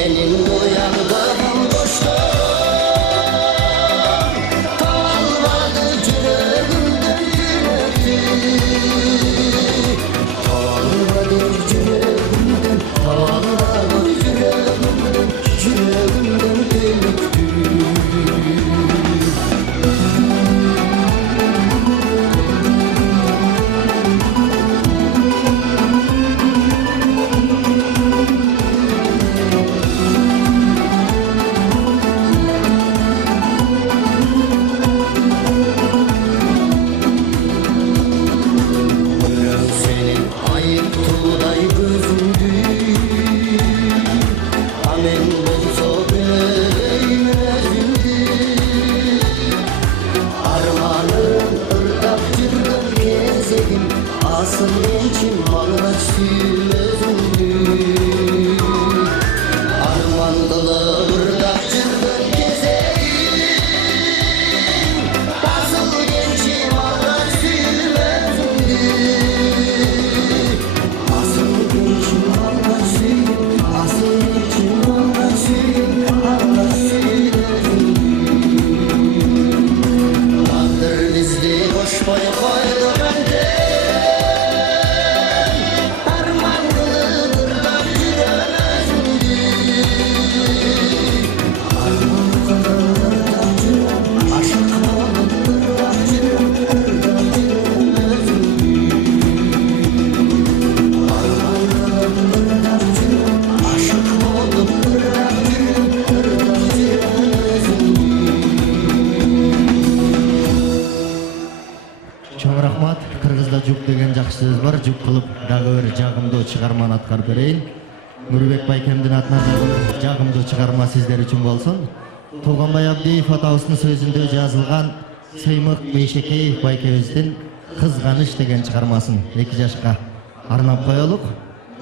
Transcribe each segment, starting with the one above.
senin duyandığın kuşlar kalmadı yüreğimden gülüktü. Kalmadı yüreğimden, kalmadı yüreğimden, yüreğimden gülüktü. Asıl gençim bana sürmezdi. Armandılı ırdakçıdır gezeyim. Asıl gençim bana sürmezdi. Asıl gençim bana sürmezdi. Asıl gençim bana sürmezdi. Vardır bizde hoş boy koydu bende. Кыргызда жук деген жакшы сөз бар. Жук кылып дагы бир жагымдуу чыгарманы аткарып берейин. Нурбек байкемдин атынан жагымдуу чыгарма сиздер үчүн болсун. Тууганбай Абдиев атабыздын сөзүндө жазылган Сыймык Бейшекеев байкебиздин Кызганыч деген чыгармасын 2 жашка арнап коелук.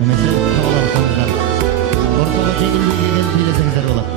Немесе тоолордуңуздар. Ортого жеңилдик деген билесеңиздер болот.